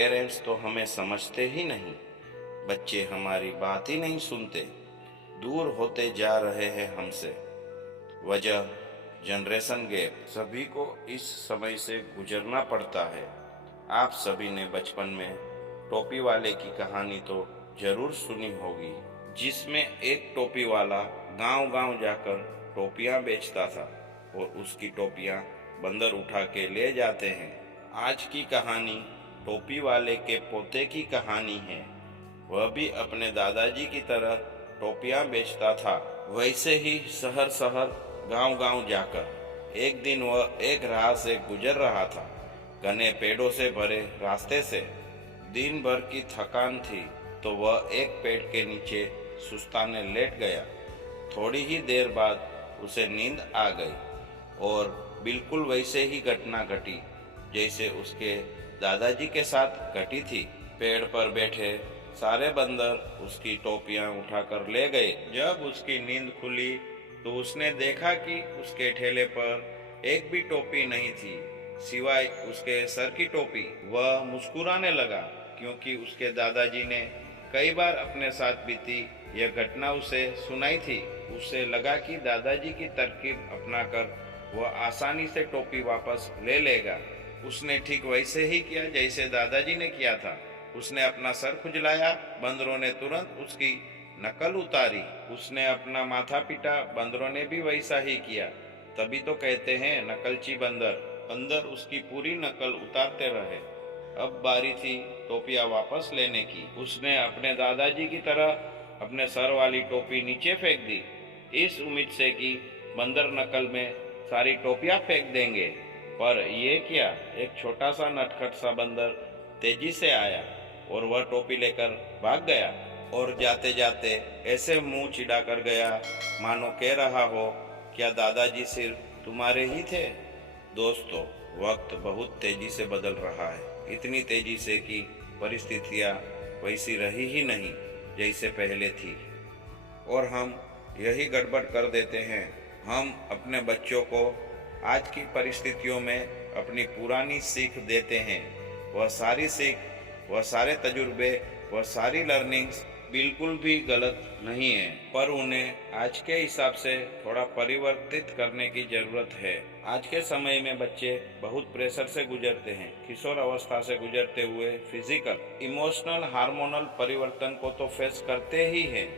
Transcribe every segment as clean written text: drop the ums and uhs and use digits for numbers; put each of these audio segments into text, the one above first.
Parents तो हमें समझते ही नहीं। बच्चे हमारी बात ही नहीं सुनते, दूर होते जा रहे हैं हमसे। वजह जनरेशन गैप। सभी को इस समय से गुजरना पड़ता है। आप सभी ने बचपन में टोपी वाले की कहानी तो जरूर सुनी होगी, जिसमें एक टोपी वाला गांव-गांव जाकर टोपियां बेचता था और उसकी टोपियां बंदर उठा के ले जाते हैं। आज की कहानी टोपी वाले के पोते की कहानी है। वह भी अपने दादाजी की तरह टोपियां बेचता था, वैसे ही शहर शहर गांव-गांव जाकर। एक दिन वह एक राह से गुजर रहा था, घने पेड़ों से भरे रास्ते से। दिन भर की थकान थी तो वह एक पेड़ के नीचे सुस्ताने लेट गया। थोड़ी ही देर बाद उसे नींद आ गई और बिल्कुल वैसे ही घटना घटी जैसे उसके दादाजी के साथ घटी थी। पेड़ पर बैठे सारे बंदर उसकी टोपियां उठाकर ले गए। जब उसकी नींद खुली तो उसने देखा कि उसके ठेले पर एक भी टोपी नहीं थी सिवाय उसके सर की टोपी। वह मुस्कुराने लगा क्योंकि उसके दादाजी ने कई बार अपने साथ बीती यह घटना उसे सुनाई थी। उसे लगा कि दादाजी की तरकीब अपनाकर वह आसानी से टोपी वापस ले लेगा। उसने ठीक वैसे ही किया जैसे दादाजी ने किया था। उसने अपना सर खुजलाया, बंदरों ने तुरंत उसकी नकल उतारी। उसने अपना माथा पीटा, बंदरों ने भी वैसा ही किया। तभी तो कहते हैं नकलची बंदर। बंदर उसकी पूरी नकल उतारते रहे। अब बारी थी टोपियां वापस लेने की। उसने अपने दादाजी की तरह अपने सर वाली टोपी नीचे फेंक दी, इस उम्मीद से कि बंदर नकल में सारी टोपियां फेंक देंगे। पर ये क्या, एक छोटा सा नटखट सा बंदर तेजी से आया और वह टोपी लेकर भाग गया और जाते जाते ऐसे मुंह चिढ़ा कर गया मानो कह रहा हो, क्या दादाजी सिर्फ तुम्हारे ही थे? दोस्तों, वक्त बहुत तेजी से बदल रहा है, इतनी तेजी से कि परिस्थितियां वैसी रही ही नहीं जैसे पहले थी और हम यही गड़बड़ कर देते हैं। हम अपने बच्चों को आज की परिस्थितियों में अपनी पुरानी सीख देते हैं। वह सारी सीख, वह सारे तजुर्बे, वह सारी लर्निंग्स बिल्कुल भी गलत नहीं है, पर उन्हें आज के हिसाब से थोड़ा परिवर्तित करने की जरूरत है। आज के समय में बच्चे बहुत प्रेशर से गुजरते हैं। किशोर अवस्था से गुजरते हुए फिजिकल, इमोशनल, हार्मोनल परिवर्तन को तो फेस करते ही हैं,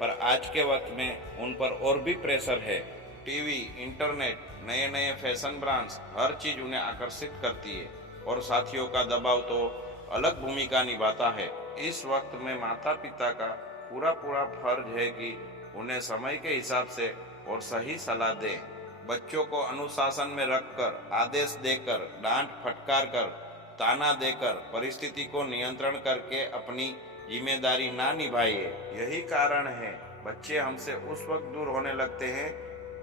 पर आज के वक्त में उन पर और भी प्रेशर है। टीवी, इंटरनेट, नए नए फैशन ब्रांड्स, हर चीज उन्हें आकर्षित करती है और साथियों का दबाव तो अलग भूमिका निभाता है। इस वक्त में माता पिता का पूरा फर्ज है कि उन्हें समय के हिसाब से और सही सलाह दें। बच्चों को अनुशासन में रखकर, आदेश देकर, डांट फटकार कर, ताना देकर, परिस्थिति को नियंत्रण करके अपनी जिम्मेदारी ना निभाइए। यही कारण है बच्चे हमसे उस वक्त दूर होने लगते हैं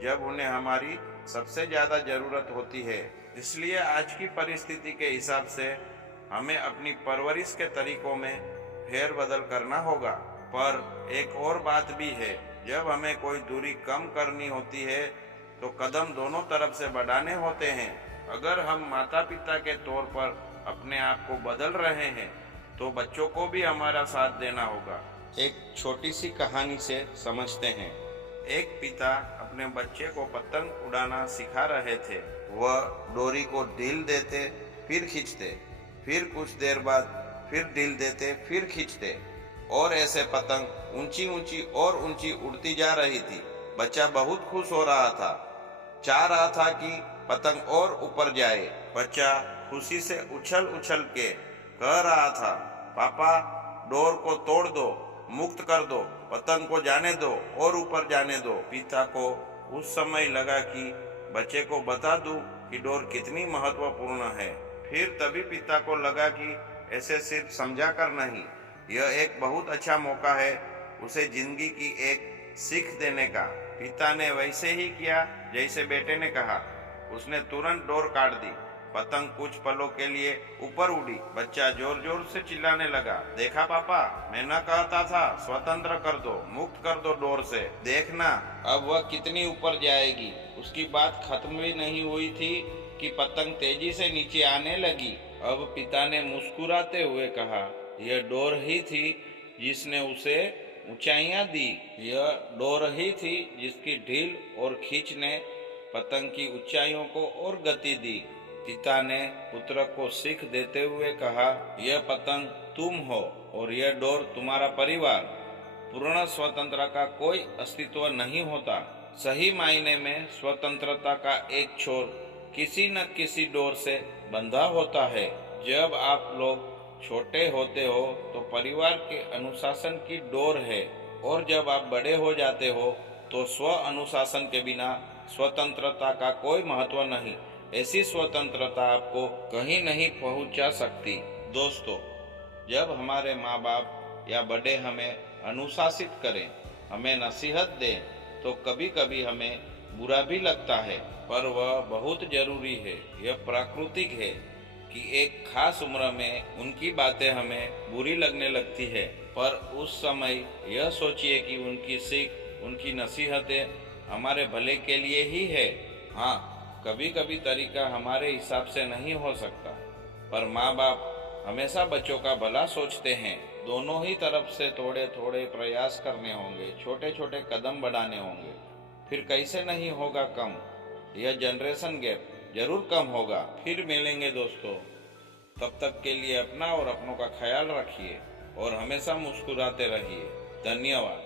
जब उन्हें हमारी सबसे ज्यादा जरूरत होती है। इसलिए आज की परिस्थिति के हिसाब से हमें अपनी परवरिश के तरीकों में फेरबदल करना होगा। पर एक और बात भी है, जब हमें कोई दूरी कम करनी होती है तो कदम दोनों तरफ से बढ़ाने होते हैं। अगर हम माता पिता के तौर पर अपने आप को बदल रहे हैं तो बच्चों को भी हमारा साथ देना होगा। एक छोटी सी कहानी से समझते हैं। एक पिता अपने बच्चे को पतंग उड़ाना सिखा रहे थे। वह डोरी को ढील देते, फिर खींचते, फिर कुछ देर बाद फिर ढील देते, फिर खींचते और ऐसे पतंग ऊंची ऊंची और ऊंची उड़ती जा रही थी। बच्चा बहुत खुश हो रहा था, चाह रहा था कि पतंग और ऊपर जाए। बच्चा खुशी से उछल उछल के कह रहा था, पापा डोर को तोड़ दो, मुक्त कर दो, पतंग को जाने दो और ऊपर जाने दो। पिता को उस समय लगा कि बच्चे को बता दूं कि डोर कितनी महत्वपूर्ण है। फिर तभी पिता को लगा कि ऐसे सिर्फ समझा कर नहीं, यह एक बहुत अच्छा मौका है उसे जिंदगी की एक सीख देने का। पिता ने वैसे ही किया जैसे बेटे ने कहा। उसने तुरंत डोर काट दी। पतंग कुछ पलों के लिए ऊपर उड़ी। बच्चा जोर जोर से चिल्लाने लगा, देखा पापा, मैं न कहता था स्वतंत्र कर दो, मुक्त कर दो डोर से। देखना अब वह कितनी ऊपर जाएगी। उसकी बात खत्म भी नहीं हुई थी कि पतंग तेजी से नीचे आने लगी। अब पिता ने मुस्कुराते हुए कहा, यह डोर ही थी जिसने उसे ऊंचाइयां दी। यह डोर ही थी जिसकी ढील और खींच ने पतंग की ऊंचाइयों को और गति दी। पिता ने पुत्र को सीख देते हुए कहा, यह पतंग तुम हो और यह डोर तुम्हारा परिवार। पूर्ण स्वतंत्रता का कोई अस्तित्व नहीं होता। सही मायने में स्वतंत्रता का एक छोर किसी न किसी डोर से बंधा होता है। जब आप लोग छोटे होते हो तो परिवार के अनुशासन की डोर है, और जब आप बड़े हो जाते हो तो स्व अनुशासन के बिना स्वतंत्रता का कोई महत्व नहीं। ऐसी स्वतंत्रता आपको कहीं नहीं पहुंचा सकती। दोस्तों, जब हमारे माँ बाप या बड़े हमें अनुशासित करें, हमें नसीहत दें, तो कभी कभी हमें बुरा भी लगता है, पर वह बहुत जरूरी है। यह प्राकृतिक है कि एक खास उम्र में उनकी बातें हमें बुरी लगने लगती है, पर उस समय यह सोचिए कि उनकी सीख, उनकी नसीहतें हमारे भले के लिए ही है। हाँ, कभी कभी तरीका हमारे हिसाब से नहीं हो सकता, पर माँ बाप हमेशा बच्चों का भला सोचते हैं। दोनों ही तरफ से थोड़े थोड़े प्रयास करने होंगे, छोटे छोटे कदम बढ़ाने होंगे, फिर कैसे नहीं होगा कम। यह जनरेशन गैप जरूर कम होगा। फिर मिलेंगे दोस्तों, तब तक के लिए अपना और अपनों का ख्याल रखिए और हमेशा मुस्कुराते रहिए। धन्यवाद।